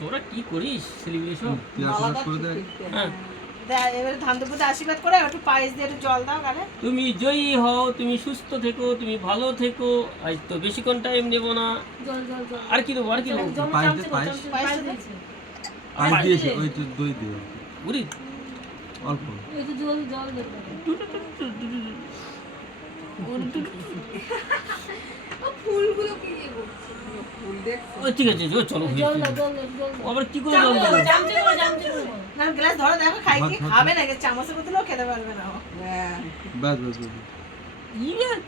তোরা কি করিস সেলিব্রেশন? হ্যাঁ এবারে ধান দুপুরে আশীর্বাদ করে একটু পায়েস দিয়ে একটু জল দাও গালে। তুমি জয়ী হও, তুমি সুস্থ থেকো, তুমি ভালো থেকো। আজ তো বেশিক্ষণ টাইম নেব না। জল জল জল আর কি দেবো? আর কি দেবো? পায়েস দিয়েছে ওই তো দই দিও বুড়ি অল্প একটু জল জল দেবে ফুলগুলো কি ফুল দেখছো? ও ঠিক আছে চলো জল দাও জল জল আবার কি করে জল দেবো? জামচে করে না গ্লাস ধরো দেখো খাই কি খাবে না চামচের মতো খেতে পারবে না। হ্যাঁ বাস বাস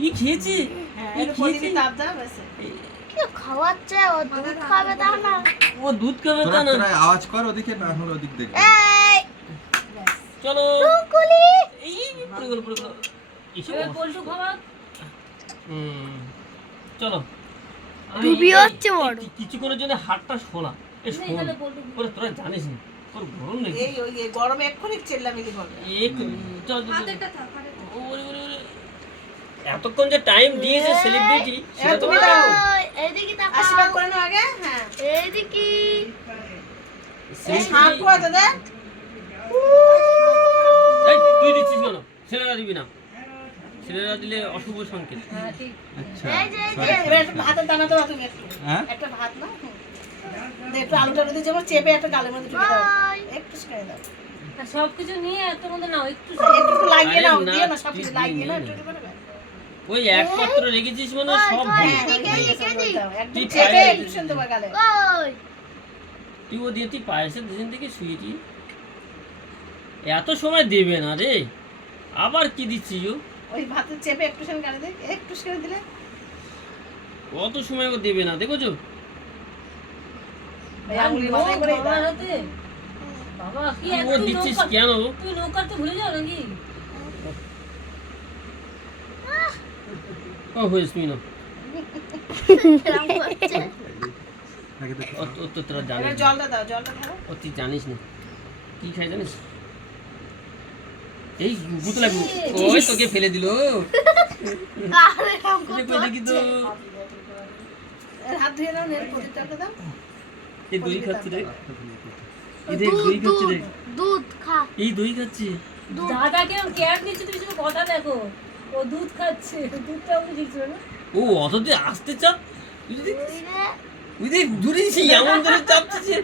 ই খেয়েছি হ্যাঁ একটু পরিবি তাপ দাও ব্যাস। কি খাওয়াচ্ছে ও দুধ খাবে তা না ও দুধ খাবে তা না। তোরা আওয়াজ কর ওদিকে না হলে ওদিক দেখ এই চলো টুকুলি এই পুরো এসব এবার পল্টু খাওয়া চলো ডুবি হচ্ছে বড় কিছুক্ষণের জন্য হাতটা শোলা এখানে পল্টু ওরে তোরা জানিস না তোর গরম নেই এই ওই গরমে এক্ষুনি চেল্লামিলি করবে। চল হাতেরটা থাক হাতেরটা ওরে এতক্ষণ যে টাইম দিয়েছে সেলিব্রিটি সেটা তো তুমি দাও। এইদিকে তাকাও আশীর্বাদ করে নাও আগে। হ্যাঁ এইদিকে এই হাঁকু আছে দে। এই তুই দিচ্ছিস কেন? ছেলেরা দিবি না, ছেলেরা দিলে অশুভ সংকেত। হ্যাঁ ঠিক আচ্ছা এই যে এবার একটু ভাতের দানা দাও তুমি একটু। হ্যাঁ একটা ভাত না দে একটু আলুটা দিয়ে যেমন চেপে একটা গালের মধ্যে ঢুকে দাও। একটু সেঁকে দাও। আর সবকিছু নিয়ে এত মধ্যে নাও একটু একটু একটু লাগিয়ে নাও আরে না, দিও না সব কিছু ঠিক লাগিয়ে নাও নেই। একটু একটু করে দাও। ওই এক পাত্র রেখেছিস মানে সব হ্যাঁ ভুল। এদিকে, এদিকে, এদিকে। একদম ঠিক চেপে আছে। একটু শুনতে পার গালে। ওই তুই ও দিয়ে তুই পায়েসের দিন থেকে শুয়েছি, এত সময় দেবে না রে। আবার কি দিচ্ছিস ও? ওই ভাতের চেপে একটু শুনে গালে দে একটু শুনে দিলে অত সময় ও দেবে না, দেখোছো? ওই আঙুলি মাথায় করে দাও। বাবার হাতে বাবা কি ও এত দিচ্ছিস নৌকা কেন? তুই নৌকার তো ভুলে যাও নাকি ও হয়েছে না, এরকম করছে আগে দেখ ও তো তোরা জানিস এবার না। জলটা দাও জলটা ধরো। ও তুই জানিস না কি খাই জানিস? এই গুতলা ওই তোকে ফেলে দিল। আরে এরকম দেখি তো এর হাত ধুয়ে নাও নেল প্রদীপটা দাও। এই দই খাচ্ছি রে, এই দেখ দুধ দই খাচ্ছি রে, দুধ খা এই দই খাচ্ছি। দাদা কেমন কেয়ার নিচ্ছে তুমি শুধু কথা দেখো ও দুধ খাচ্ছে দুধটাও বুঝিস না ও অত দিয়ে আসতে চাপ, তুই দেখ ওই রে তুই দেখ দূরে সে এমন ধরে চাপছে।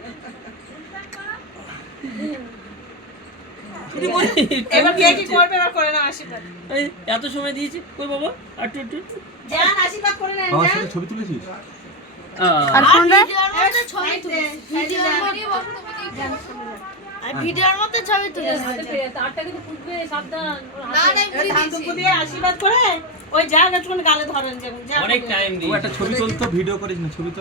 এবার কে কি করবে এবার করে নাও আশীর্বাদ। এত সময় দিয়েছি কই বাবা আর একটু জান আশীর্বাদ করে নেন বাবার জান। সাথে ছবি তুলেছিস আর কোনটা এবার ছবি তুলে আর ভিডিওর মধ্যে ছবি তুলে তারটা কিন্তু ফুটবে সাবধান ওর হাতে ধান দুপুর দিয়ে আশীর্বাদ করে ওই জায়গা একটুখানি গালে ধরেন যেমন যা অনেক টাইম ও দিয়েছি। একটা ছবি তুলতো ভিডিও করিস না ছবি